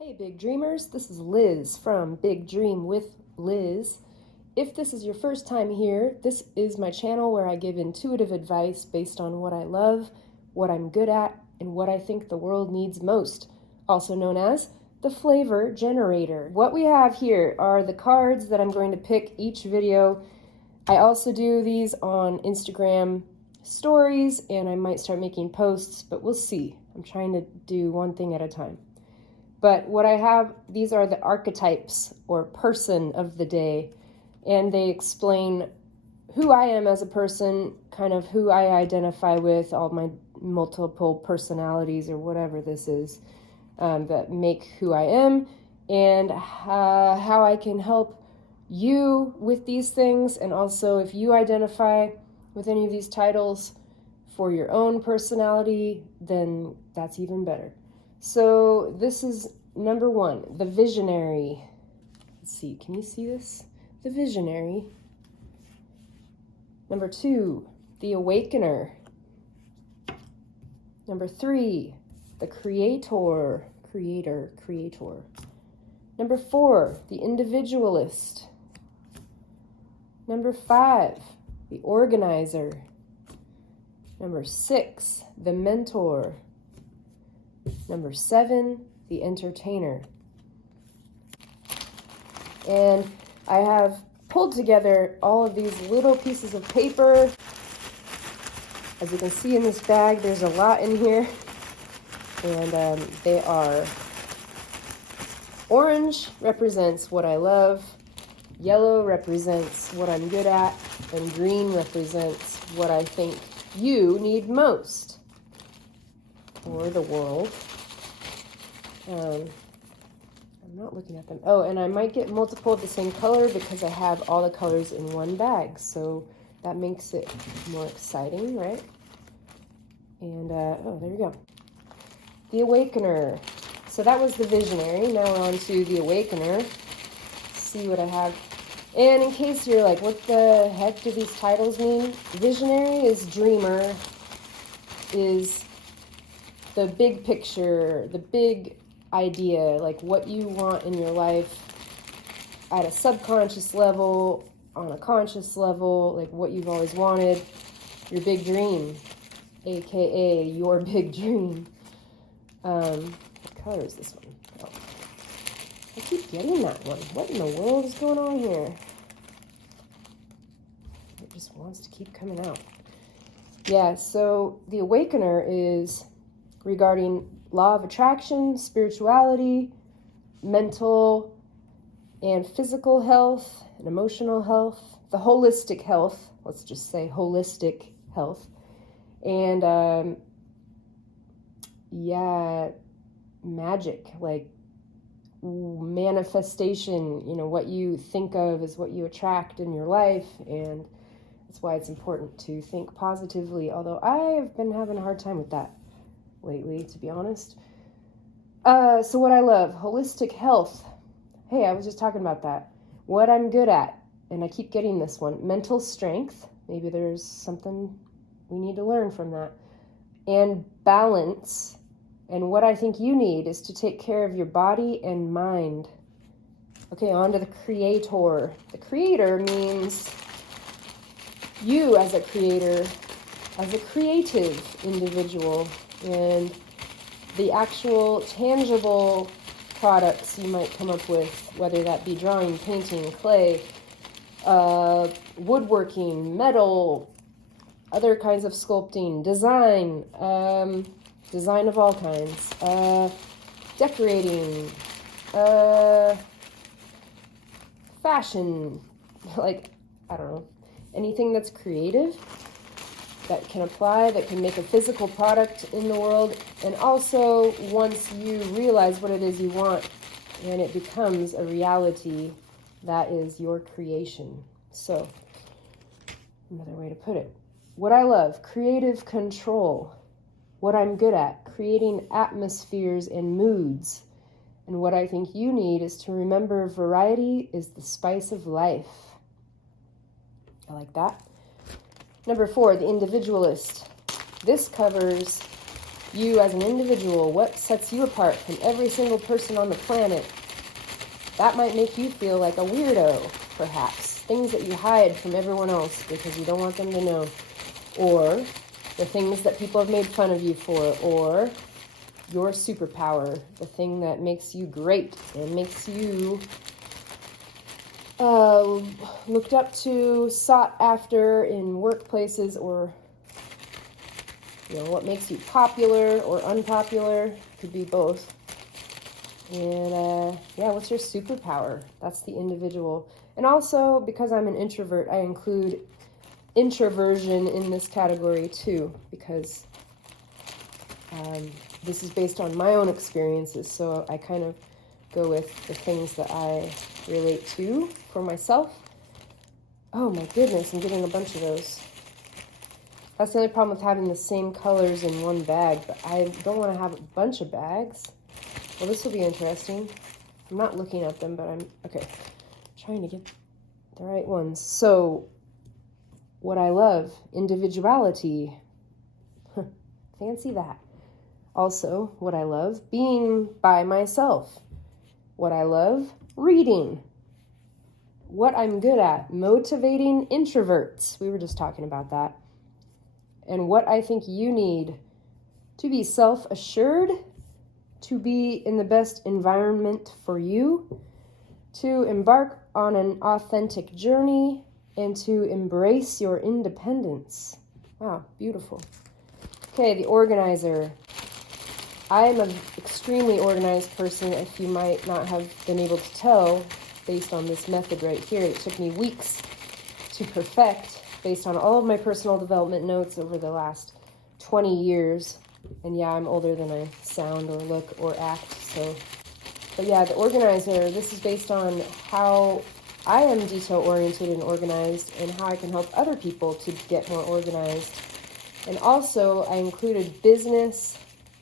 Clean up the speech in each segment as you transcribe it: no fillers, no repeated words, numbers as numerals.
Hey Big Dreamers, this is Liz from Big Dream with Liz. If this is your first time here, this is my channel where I give intuitive advice based on what I love, what I'm good at, and what I think the world needs most, also known as the flavor generator. What we have here are the cards that I'm going to pick each video. I also do these on Instagram stories, and I might start making posts, but we'll see. I'm trying to do one thing at a time. But what I have, these are the archetypes or person of the day, and they explain who I am as a person, kind of who I identify with, all my multiple personalities or whatever this is that make who I am, and how I can help you with these things. And also, if you identify with any of these titles for your own personality, then that's even better. So this is number one, the visionary. Let's see, can you see this? The visionary. Number two, the awakener. Number three, the creator. Number four, the individualist. Number five, the organizer. Number six, the mentor. Number seven, the entertainer. And I have pulled together all of these little pieces of paper. As you can see in this bag, there's a lot in here. And they are: orange represents what I love, yellow represents what I'm good at, and green represents what I think you need most, or the world. I'm not looking at them. Oh, and I might get multiple of the same color because I have all the colors in one bag. So that makes it more exciting, right? And, oh, there we go. The Awakener. So that was the visionary. Now we're on to the Awakener. See what I have. And in case you're like, what the heck do these titles mean? Visionary is dreamer, is the big picture, the big idea, like what you want in your life at a subconscious level, on a conscious level, like what you've always wanted, your big dream, aka your big dream. What color is this one? Oh, I keep getting that one. What in the world is going on here? It just wants to keep coming out. Yeah, so the Awakener is regarding law of attraction, spirituality, mental and physical health, and emotional health, the holistic health, let's just say holistic health, and magic, like manifestation. You know, what you think of is what you attract in your life, and that's why it's important to think positively, although I have been having a hard time with that lately, to be honest. So what I love, holistic health. Hey, I was just talking about that. What I'm good at, and I keep getting this one, mental strength. Maybe there's something we need to learn from that. And balance. And what I think you need is to take care of your body and mind. Okay, on to the creator. The creator means you as a creator, as a creative individual, and the actual tangible products you might come up with, whether that be drawing, painting, clay, woodworking, metal, other kinds of sculpting, design, design of all kinds, decorating, fashion, like, I don't know, anything that's creative, that can apply, that can make a physical product in the world. And also, once you realize what it is you want and it becomes a reality, that is your creation. So, another way to put it. What I love, creative control. What I'm good at, creating atmospheres and moods. And what I think you need is to remember variety is the spice of life. I like that. Number four, the individualist. This covers You as an individual, what sets you apart from every single person on the planet? That might make you feel like a weirdo, perhaps. Things that you hide from everyone else because you don't want them to know. Or the things that people have made fun of you for. Or your superpower, the thing that makes you great and makes you looked up to, sought after in workplaces, or what makes you popular or unpopular. Could be both. And what's your superpower? That's the individual. And also, because I'm an introvert, I include introversion in this category too, because this is based on my own experiences, so I kind of go with the things that I relate to for myself. Oh my goodness, I'm getting a bunch of those. That's the only problem with having the same colors in one bag, but I don't want to have a bunch of bags. Well, this will be interesting. I'm not looking at them, but I'm trying to get the right ones. So, what I love, individuality. Fancy that. Also, what I love, being by myself. What I love, reading. What I'm good at, motivating introverts. We were just talking about that. And what I think you need to be self-assured, to be in the best environment for you, to embark on an authentic journey, and to embrace your independence. Wow, beautiful. Okay, the organizer. I am an extremely organized person, if you might not have been able to tell, based on this method right here. It took me weeks to perfect, based on all of my personal development notes over the last 20 years. And yeah, I'm older than I sound or look or act, so. But yeah, the organizer, this is based on how I am detail-oriented and organized, and how I can help other people to get more organized. And also, I included business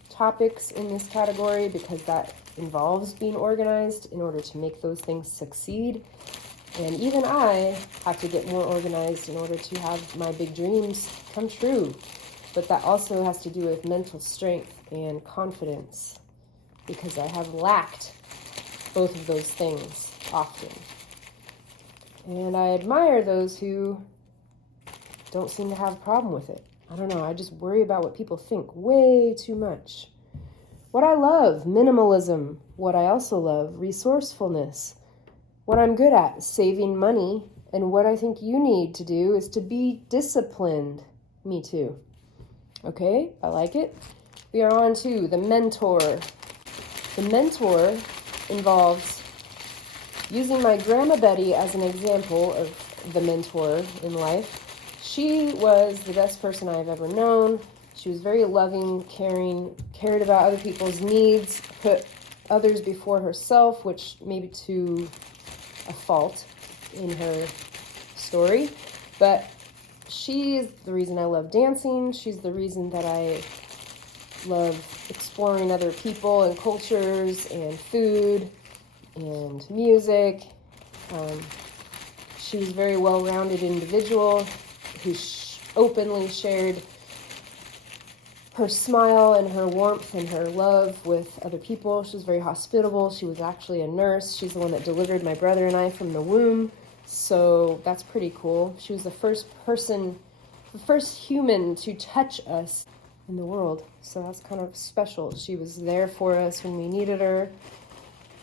topics in this category because that involves being organized in order to make those things succeed. And even I have to get more organized in order to have my big dreams come true. But that also has to do with mental strength and confidence, because I have lacked both of those things often. And I admire those who don't seem to have a problem with it. I don't know, I just worry about what people think way too much. What I love, minimalism. What I also love, resourcefulness. What I'm good at, saving money. And what I think you need to do is to be disciplined. Me too. Okay, I like it. We are on to the mentor. The mentor involves using my Grandma Betty as an example of the mentor in life. She was the best person I've ever known. She was very loving, caring, cared about other people's needs, put others before herself, which maybe to a fault in her story. But she is the reason I love dancing. She's the reason that I love exploring other people and cultures and food and music. She was a very well-rounded individual who openly shared her smile and her warmth and her love with other people. She was very hospitable. She was actually a nurse. She's the one that delivered my brother and I from the womb. So that's pretty cool. She was the first person, the first human to touch us in the world. So that's kind of special. She was there for us when we needed her.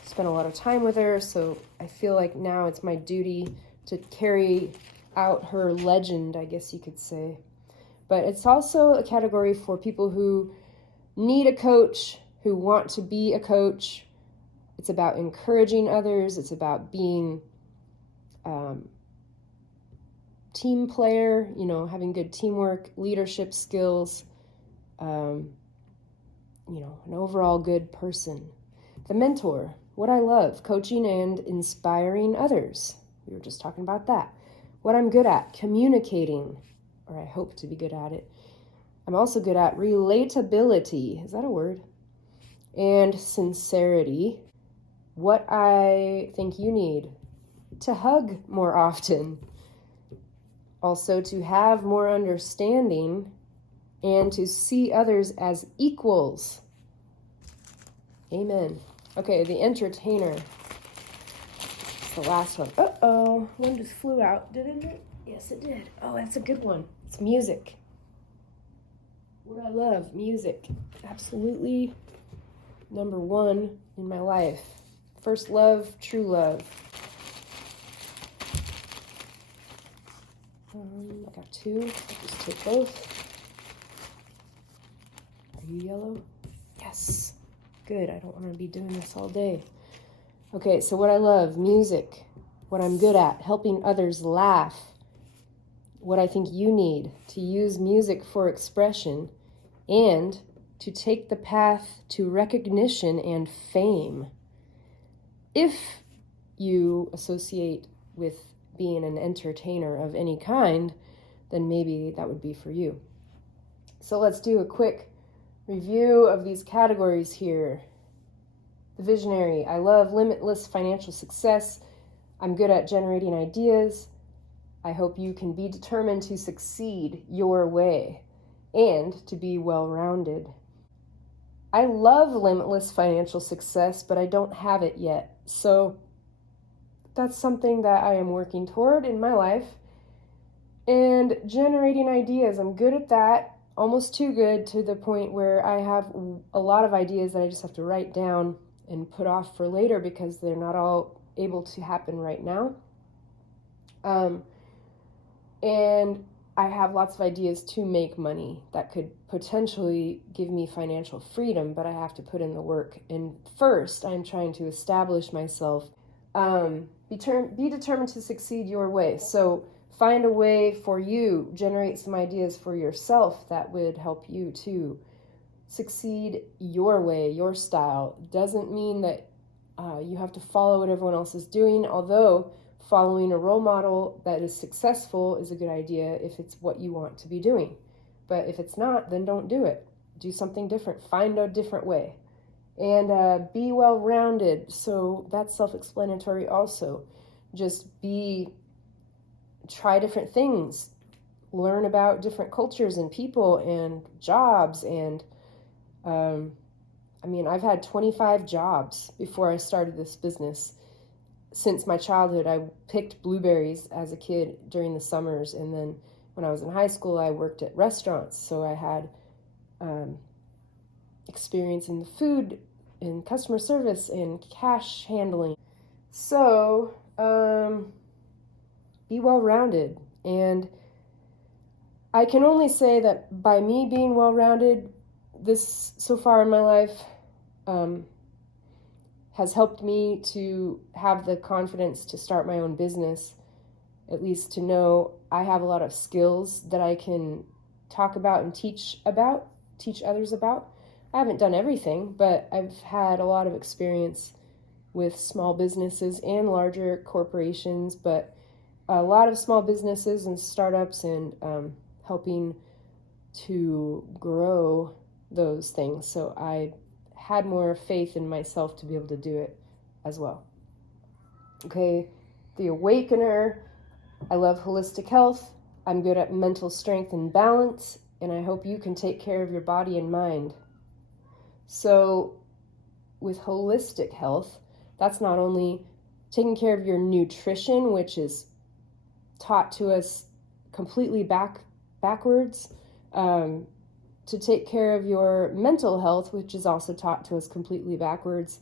Spent a lot of time with her. So I feel like now it's my duty to carry out her legend, I guess you could say. But it's also a category for people who need a coach, who want to be a coach. It's about encouraging others. It's about being team player, having good teamwork, leadership skills, an overall good person. The mentor, what I love, coaching and inspiring others. We were just talking about that. What I'm good at, communicating, or I hope to be good at it. I'm also good at relatability. Is that a word? And sincerity. What I think you need, to hug more often. Also to have more understanding and to see others as equals. Amen. Okay, the Entertainer. It's the last one. Uh-oh, one just flew out, didn't it? Yes, it did. Oh, that's a good one. It's music. What I love, music. Absolutely number one in my life. First love, true love. I got two. I'll just take both. Are you yellow? Yes. Good. I don't want to be doing this all day. Okay, so what I love, music. What I'm good at, helping others laugh. What I think you need, to use music for expression and to take the path to recognition and fame. If you associate with being an entertainer of any kind, then maybe that would be for you. So let's do a quick review of these categories here. The visionary. I love limitless financial success. I'm good at generating ideas. I hope you can be determined to succeed your way and to be well-rounded. I love limitless financial success, but I don't have it yet. So that's something that I am working toward in my life. And generating ideas, I'm good at that, almost too good, to the point where I have a lot of ideas that I just have to write down and put off for later because they're not all able to happen right now. And I have lots of ideas to make money that could potentially give me financial freedom, but I have to put in the work. And first, I'm trying to establish myself. Be determined to succeed your way. So find a way for you, generate some ideas for yourself that would help you to succeed your way, your style. Doesn't mean that you have to follow what everyone else is doing, although following a role model that is successful is a good idea if it's what you want to be doing. But if it's not, then don't do it. Do something different. Find a different way. And be well-rounded. So that's self-explanatory also. Just try different things. Learn about different cultures and people and jobs. And I've had 25 jobs before I started this business. Since my childhood, I picked blueberries as a kid during the summers, and then when I was in high school, I worked at restaurants, so I had experience in the food, in customer service, in cash handling. So, be well-rounded, and I can only say that by me being well-rounded, this so far in my life, has helped me to have the confidence to start my own business, at least to know I have a lot of skills that I can talk about and teach others about. I haven't done everything, but I've had a lot of experience with small businesses and larger corporations, but a lot of small businesses and startups and helping to grow those things. So I had more faith in myself to be able to do it as well. Okay, the Awakener. I love holistic health. I'm good at mental strength and balance, and I hope you can take care of your body and mind. So with holistic health, that's not only taking care of your nutrition, which is taught to us completely backwards, to take care of your mental health, which is also taught to us completely backwards,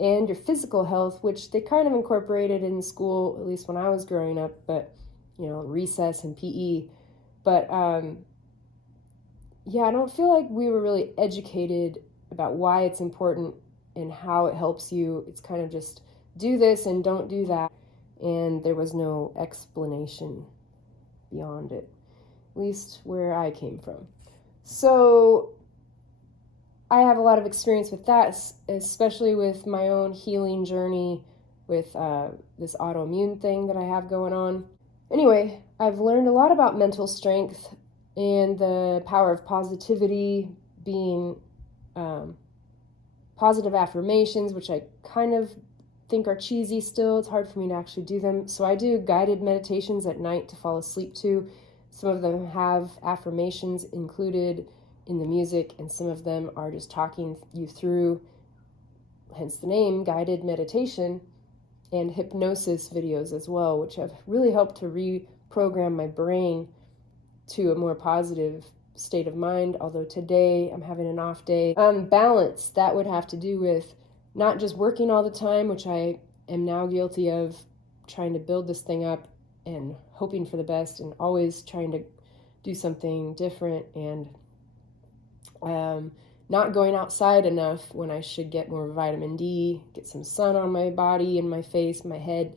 and your physical health, which they kind of incorporated in school, at least when I was growing up, but, recess and PE. But, I don't feel like we were really educated about why it's important and how it helps you. It's kind of just do this and don't do that. And there was no explanation beyond it, at least where I came from. So I have a lot of experience with that, especially with my own healing journey with this autoimmune thing that I have going on. Anyway, I've learned a lot about mental strength and the power of positivity, being positive affirmations, which I kind of think are cheesy still. It's hard for me to actually do them. So I do guided meditations at night to fall asleep to. Some of them have affirmations included, in the music, and some of them are just talking you through, hence the name, guided meditation and hypnosis videos as well, which have really helped to reprogram my brain to a more positive state of mind. Although today I'm having an off day. Balance, that would have to do with not just working all the time, which I am now guilty of, trying to build this thing up and hoping for the best and always trying to do something different, and not going outside enough when I should get more vitamin D, get some sun on my body and my face, my head,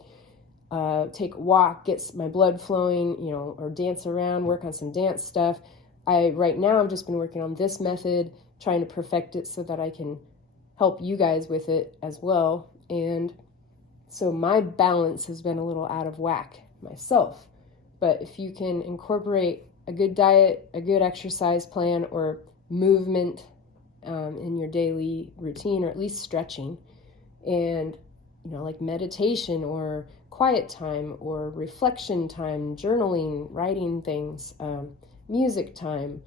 take a walk, get my blood flowing, or dance around, work on some dance stuff. Right now I've just been working on this method, trying to perfect it so that I can help you guys with it as well. And so my balance has been a little out of whack myself. But if you can incorporate a good diet, a good exercise plan, or movement in your daily routine, or at least stretching, and like meditation or quiet time or reflection time, journaling, writing things, music time,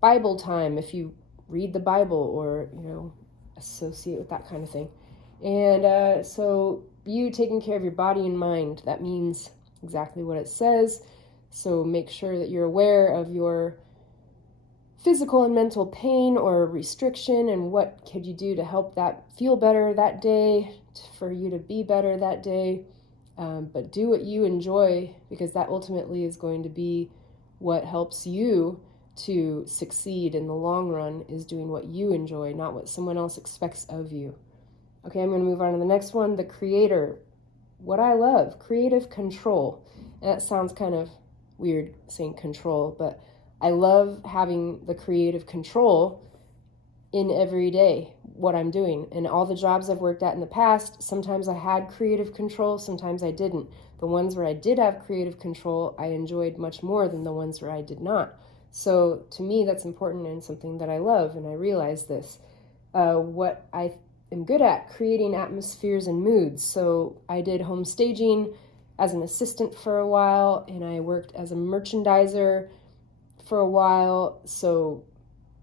Bible time if you read the Bible or associate with that kind of thing. And so you taking care of your body and mind, that means exactly what it says. So make sure that you're aware of your physical and mental pain or restriction, and what could you do to help that feel better that day, for you to be better that day. But do what you enjoy, because that ultimately is going to be what helps you to succeed in the long run, is doing what you enjoy, not what someone else expects of you. Okay, I'm going to move on to the next one, the creator. What I love, creative control. And that sounds kind of weird saying control, but I love having the creative control in every day, what I'm doing. And all the jobs I've worked at in the past, sometimes I had creative control, sometimes I didn't. The ones where I did have creative control, I enjoyed much more than the ones where I did not. So to me, that's important and something that I love, and I realize this. What I am good at, creating atmospheres and moods. So I did home staging as an assistant for a while, and I worked as a merchandiser for a while, so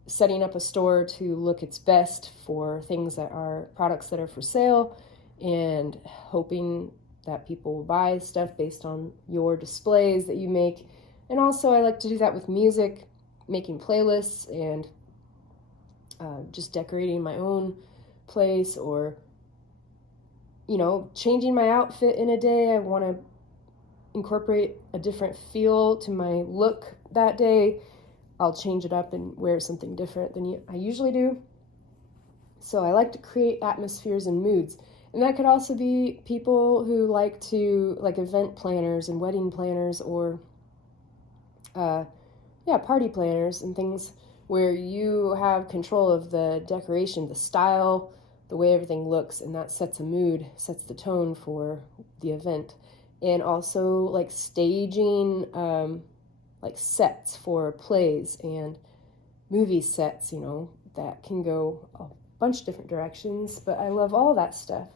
setting up a store to look its best for things that are products that are for sale, and hoping that people will buy stuff based on your displays that you make. And also I like to do that with music, making playlists, and just decorating my own place, or changing my outfit in a day. I want to incorporate a different feel to my look that day. I'll change it up and wear something different than I usually do. So I like to create atmospheres and moods. And that could also be people who like event planners and wedding planners, or party planners and things where you have control of the decoration, the style, the way everything looks, and that sets a mood, sets the tone for the event. And also like staging, like sets for plays and movie sets, that can go a bunch of different directions, but I love all that stuff.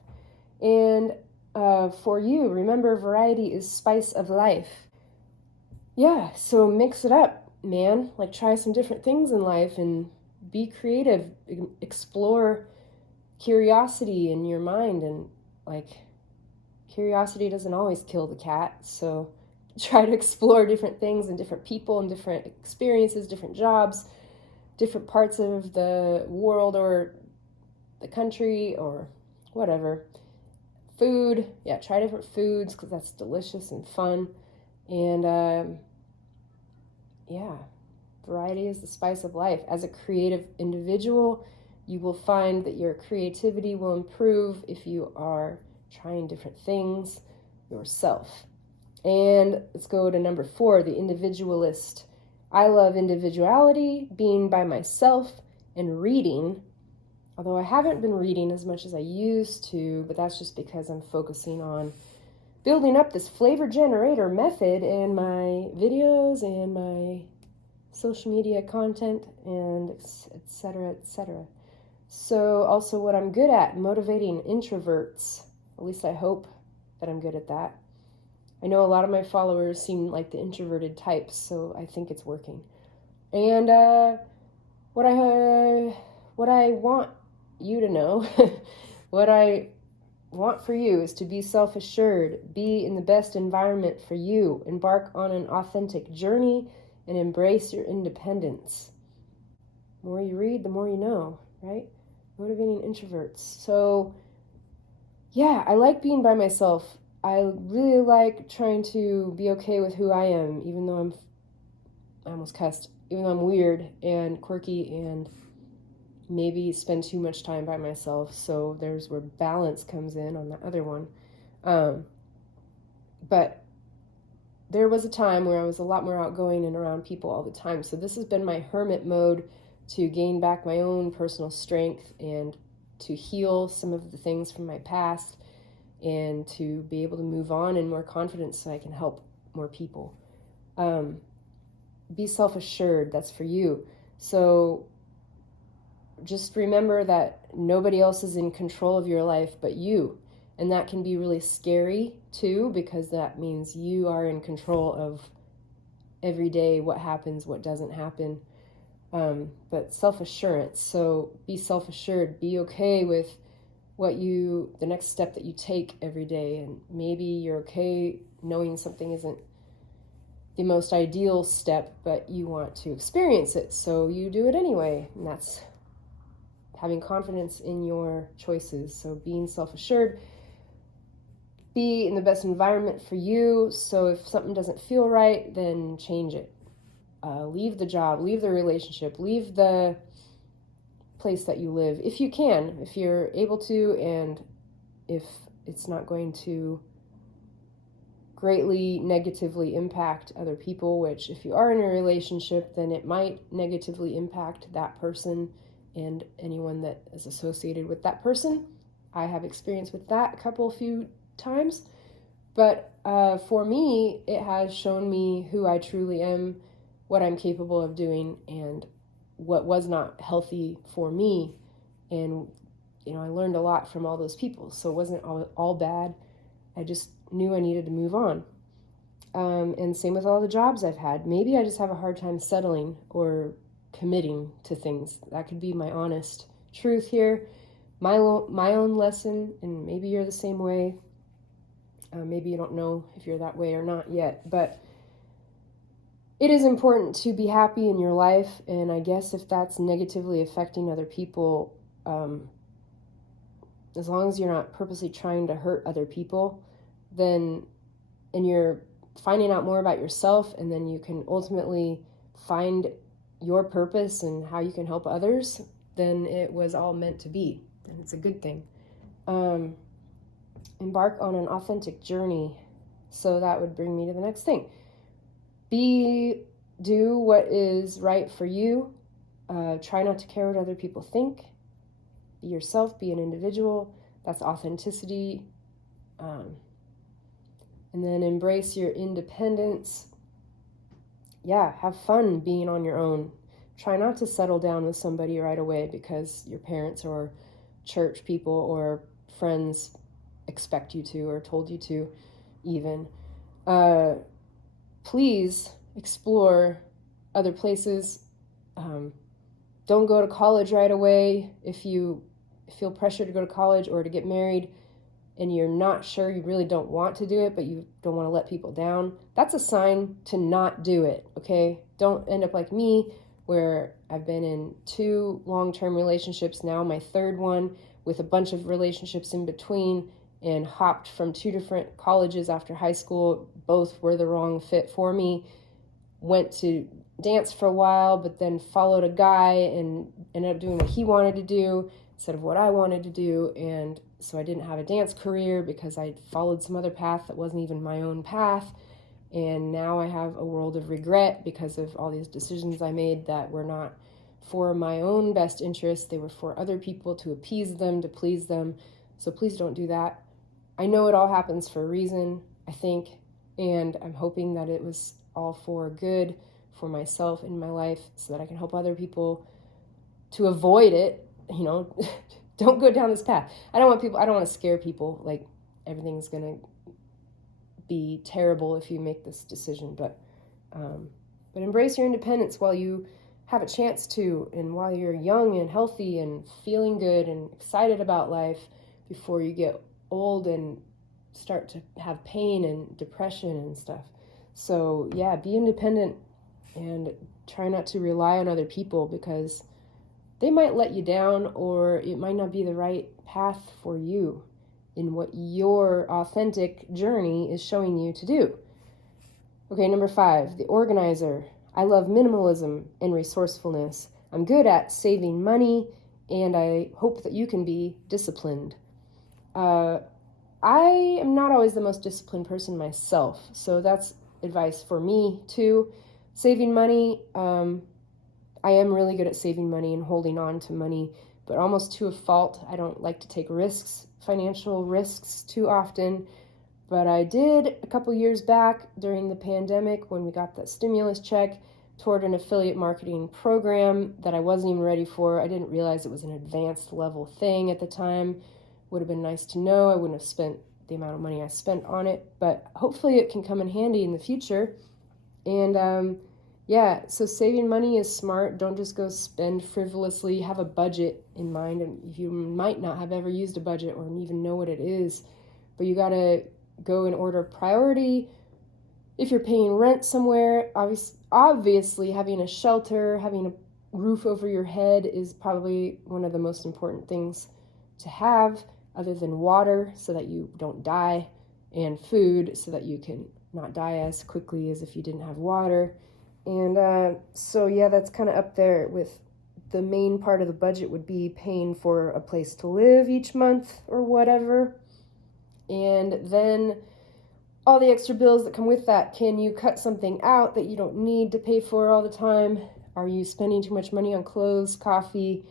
And for you, remember, variety is spice of life. Yeah, so mix it up, man. Like, try some different things in life and be creative. Explore curiosity in your mind, and curiosity doesn't always kill the cat, so try to explore different things and different people and different experiences, different jobs, different parts of the world or the country or whatever. Food, try different foods, because that's delicious and fun. And variety is the spice of life. As a creative individual, you will find that your creativity will improve if you are trying different things yourself. And let's go to number 4, the individualist. I love individuality, being by myself, and reading. Although I haven't been reading as much as I used to, but that's just because I'm focusing on building up this flavor generator method in my videos and my social media content, and etc., etc. So also what I'm good at, motivating introverts. At least I hope that I'm good at that. I know a lot of my followers seem like the introverted types, so I think it's working. And what I want you to know, what I want for you is to be self-assured, be in the best environment for you, embark on an authentic journey, and embrace your independence. The more you read, the more you know, right? Motivating introverts. So, yeah, I like being by myself. I really like trying to be okay with who I am, even though I almost cussed, even though I'm weird and quirky and maybe spend too much time by myself. So there's where balance comes in on the other one. But there was a time where I was a lot more outgoing and around people all the time. So this has been my hermit mode to gain back my own personal strength and to heal some of the things from my past and to be able to move on in more confidence so I can help more people. Be self-assured, that's for you. So just remember that nobody else is in control of your life but you. And that can be really scary too, because that means you are in control of every day, what happens, what doesn't happen. But self-assurance, so be self-assured, be okay with the next step that you take every day. And maybe you're okay knowing something isn't the most ideal step, but you want to experience it, so you do it anyway. And that's having confidence in your choices. So being self-assured, be in the best environment for you. So if something doesn't feel right, then change it. Leave the job, leave the relationship, leave the place that you live, if you can, if you're able to, and if it's not going to greatly negatively impact other people, which if you are in a relationship, then it might negatively impact that person and anyone that is associated with that person. I have experience with that a few times, but for me, it has shown me who I truly am, what I'm capable of doing, and what was not healthy for me. And I learned a lot from all those people, so it wasn't all bad. I just knew I needed to move on. And same with all the jobs I've had. Maybe I just have a hard time settling or committing to things. That could be my honest truth here, my own lesson, and maybe you're the same way. Maybe you don't know if you're that way or not yet, but it is important to be happy in your life, and I guess if that's negatively affecting other people, as long as you're not purposely trying to hurt other people, and you're finding out more about yourself, and then you can ultimately find your purpose and how you can help others, then it was all meant to be, and it's a good thing. Embark on an authentic journey. So that would bring me to the next thing. Do what is right for you. Try not to care what other people think. Be yourself, be an individual. That's authenticity. And then embrace your independence. Yeah, have fun being on your own. Try not to settle down with somebody right away because your parents or church people or friends expect you to or told you to even. Please explore other places. Don't go to college right away. If you feel pressure to go to college or to get married and you're not sure, you really don't want to do it, but you don't want to let people down, that's a sign to not do it, okay? Don't end up like me, where I've been in 2 long-term relationships now, my 3rd one, with a bunch of relationships in between, and hopped from 2 different colleges after high school. Both were the wrong fit for me. Went to dance for a while, but then followed a guy and ended up doing what he wanted to do instead of what I wanted to do. And so I didn't have a dance career because I followed some other path that wasn't even my own path. And now I have a world of regret because of all these decisions I made that were not for my own best interest. They were for other people, to appease them, to please them. So please don't do that. I know it all happens for a reason, I think, and I'm hoping that it was all for good for myself in my life so that I can help other people to avoid it. Don't go down this path. I don't want to scare people like everything's going to be terrible if you make this decision, but embrace your independence while you have a chance to, and while you're young and healthy and feeling good and excited about life, before you get old and start to have pain and depression and stuff. So yeah, be independent and try not to rely on other people, because they might let you down, or it might not be the right path for you in what your authentic journey is showing you to do. Okay, number 5, the organizer. I love minimalism and resourcefulness. I'm good at saving money, and I hope that you can be disciplined. I am not always the most disciplined person myself, so that's advice for me too. Saving money, I am really good at saving money and holding on to money, but almost to a fault. I don't like to take risks, financial risks, too often. But I did a couple years back during the pandemic, when we got that stimulus check, toward an affiliate marketing program that I wasn't even ready for. I didn't realize it was an advanced level thing at the time. Would have been nice to know. I wouldn't have spent the amount of money I spent on it, but hopefully it can come in handy in the future. And yeah, so saving money is smart. Don't just go spend frivolously. Have a budget in mind, and you might not have ever used a budget or even know what it is, but you got to go in order of priority. If you're paying rent somewhere, obviously having a shelter, having a roof over your head is probably one of the most important things to have, other than water so that you don't die, and food so that you can not die as quickly as if you didn't have water. And so yeah, that's kind of up there with the main part of the budget would be paying for a place to live each month or whatever. And then all the extra bills that come with that. Can you cut something out that you don't need to pay for all the time? Are you spending too much money on clothes, coffee,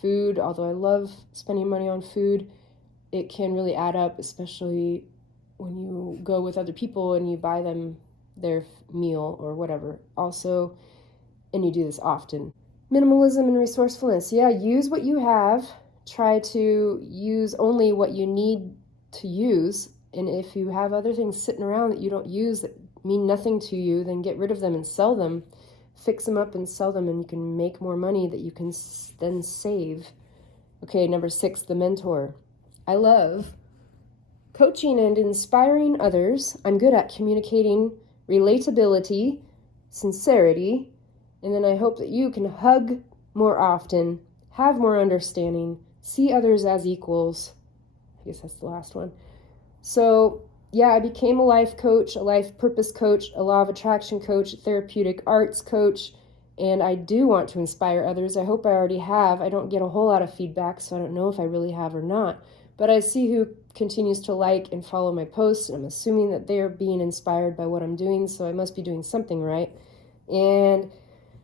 food? Although I love spending money on food, it can really add up, especially when you go with other people and you buy them their meal or whatever. Also, and you do this often. Minimalism and resourcefulness. Yeah, use what you have. Try to use only what you need to use. And if you have other things sitting around that you don't use that mean nothing to you, then get rid of them and sell them. Fix them up and sell them, and you can make more money that you can then save. Okay, number 6, the mentor. I love coaching and inspiring others. I'm good at communicating relatability, sincerity, and then I hope that you can hug more often, have more understanding, see others as equals. I guess that's the last one. So yeah, I became a life coach, a life purpose coach, a law of attraction coach, a therapeutic arts coach, and I do want to inspire others. I hope I already have. I don't get a whole lot of feedback, so I don't know if I really have or not. But I see who continues to like and follow my posts, and I'm assuming that they're being inspired by what I'm doing, so I must be doing something right. And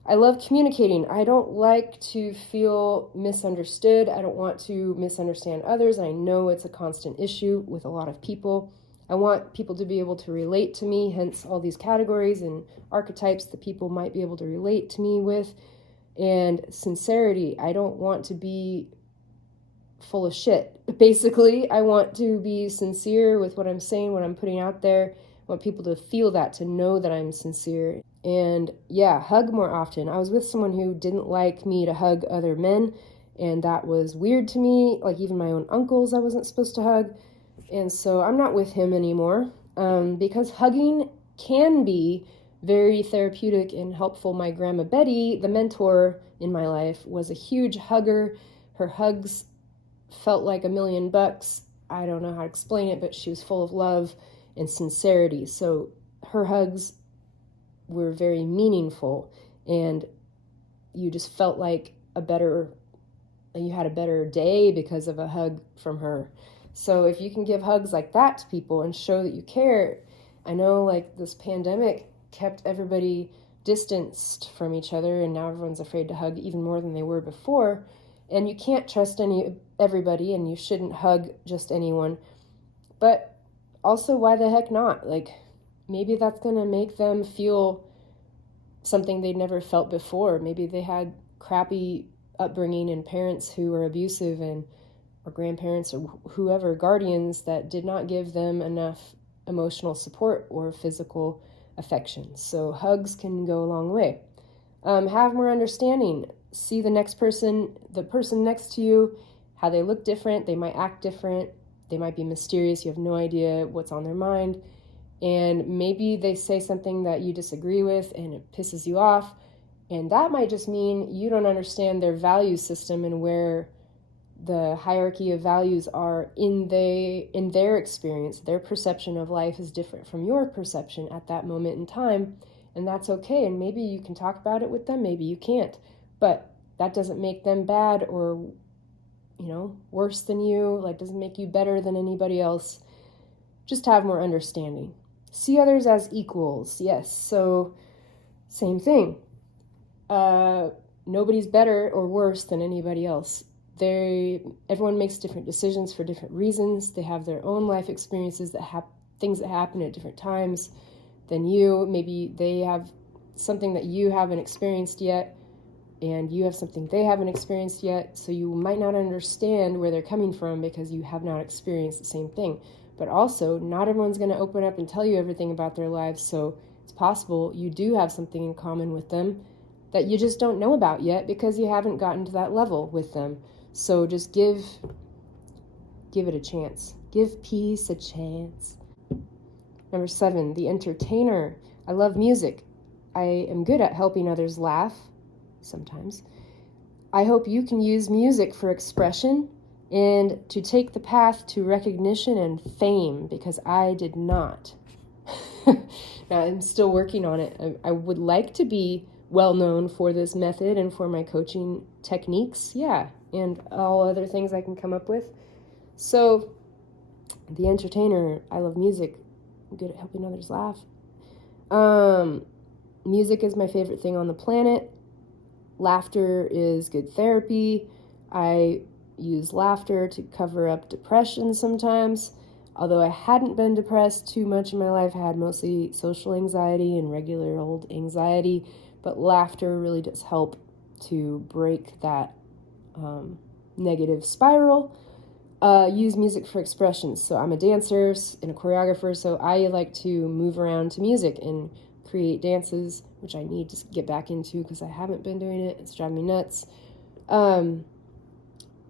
I love communicating. I don't like to feel misunderstood. I don't want to misunderstand others, and I know it's a constant issue with a lot of people. I want people to be able to relate to me, hence all these categories and archetypes that people might be able to relate to me with. And sincerity. I don't want to be full of shit. Basically, I want to be sincere with what I'm saying, what I'm putting out there. I want people to feel that, to know that I'm sincere. And yeah, hug more often. I was with someone who didn't like me to hug other men, and that was weird to me. Like even my own uncles I wasn't supposed to hug. And so I'm not with him anymore, because hugging can be very therapeutic and helpful. My grandma Betty, the mentor in my life, was a huge hugger. Her hugs felt like $1,000,000. I don't know how to explain it, but she was full of love and sincerity. So her hugs were very meaningful, and you just felt like you had a better day because of a hug from her. So if you can give hugs like that to people and show that you care. I know like this pandemic kept everybody distanced from each other, and now everyone's afraid to hug even more than they were before. And you can't trust everybody, and you shouldn't hug just anyone. But also, why the heck not? Like, maybe that's going to make them feel something they'd never felt before. Maybe they had crappy upbringing and parents who were abusive, or grandparents or whoever, guardians that did not give them enough emotional support or physical affection. So hugs can go a long way. Have more understanding. See the person next to you, how they look different. They might act different. They might be mysterious. You have no idea what's on their mind. And maybe they say something that you disagree with and it pisses you off. And that might just mean you don't understand their value system and where the hierarchy of values are in their experience. Their perception of life is different from your perception at that moment in time. And that's okay. And maybe you can talk about it with them. Maybe you can't. But that doesn't make them bad or, worse than you. Like, doesn't make you better than anybody else. Just have more understanding. See others as equals. Yes. So same thing. Nobody's better or worse than anybody else. Everyone makes different decisions for different reasons. They have their own life experiences things that happen at different times than you. Maybe they have something that you haven't experienced yet, and you have something they haven't experienced yet. So you might not understand where they're coming from because you have not experienced the same thing. But also, not everyone's going to open up and tell you everything about their lives. So it's possible you do have something in common with them that you just don't know about yet because you haven't gotten to that level with them. So just give it a chance. Give peace a chance. Number 7, the entertainer. I love music. I am good at helping others laugh, sometimes. I hope you can use music for expression and to take the path to recognition and fame, because I did not. Now, I'm still working on it. I would like to be well known for this method and for my coaching techniques, and all other things I can come up with. So, the entertainer, I love music. I'm good at helping others laugh. Music is my favorite thing on the planet. Laughter is good therapy. I use laughter to cover up depression sometimes. Although I hadn't been depressed too much in my life, I had mostly social anxiety and regular old anxiety. But laughter really does help to break that negative spiral. Use music for expression. So I'm a dancer and a choreographer, so I like to move around to music and create dances, which I need to get back into because I haven't been doing it. It's driving me nuts.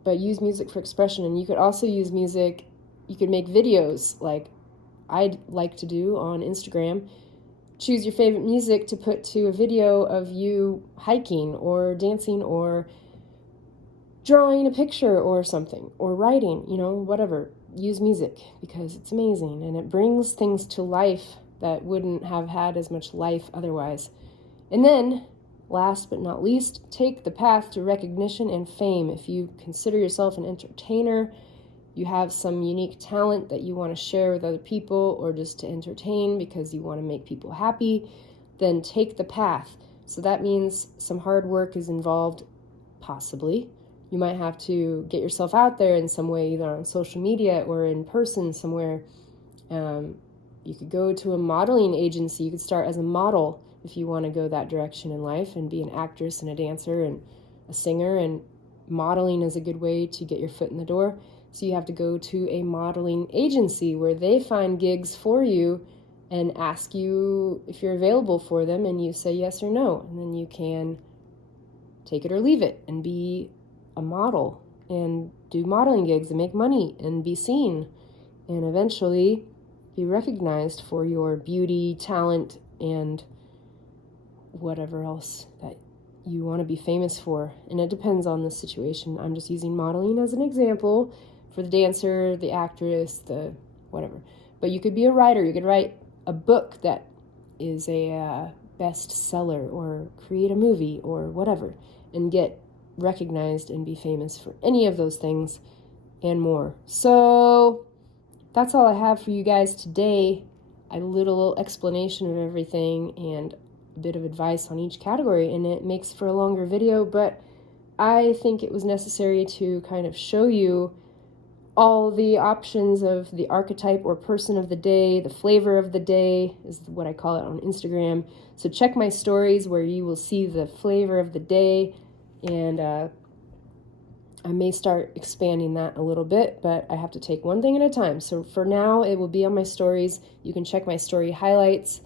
But use music for expression. And you could also use music, you could make videos like I'd like to do on Instagram. Choose your favorite music to put to a video of you hiking or dancing or drawing a picture or something, or writing, whatever. Use music because it's amazing and it brings things to life that wouldn't have had as much life otherwise. And then, last but not least, take the path to recognition and fame. If you consider yourself an entertainer, you have some unique talent that you want to share with other people or just to entertain because you want to make people happy, then take the path. So that means some hard work is involved, possibly. You might have to get yourself out there in some way, either on social media or in person somewhere. You could go to a modeling agency. You could start as a model if you want to go that direction in life and be an actress and a dancer and a singer. And modeling is a good way to get your foot in the door. So you have to go to a modeling agency where they find gigs for you and ask you if you're available for them, and you say yes or no. And then you can take it or leave it and be a model and do modeling gigs and make money and be seen and eventually be recognized for your beauty, talent, and whatever else that you want to be famous for. And it depends on the situation. I'm just using modeling as an example for the dancer, the actress, the whatever. But you could be a writer. You could write a book that is a bestseller, or create a movie or whatever, and get recognized and be famous for any of those things and more. So that's all I have for you guys today. A little explanation of everything and a bit of advice on each category, and it makes for a longer video, but I think it was necessary to kind of show you all the options of the archetype or person of the day. The flavor of the day is what I call it on Instagram. So check my stories where you will see the flavor of the day, and I may start expanding that a little bit, but I have to take one thing at a time. So for now, it will be on my stories. You can check my story highlights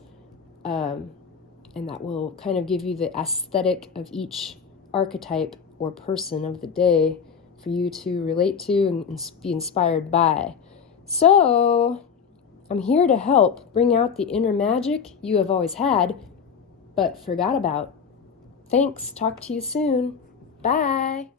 and that will kind of give you the aesthetic of each archetype or person of the day for you to relate to and be inspired by. So, I'm here to help bring out the inner magic you have always had, but forgot about. Thanks. Talk to you soon. Bye.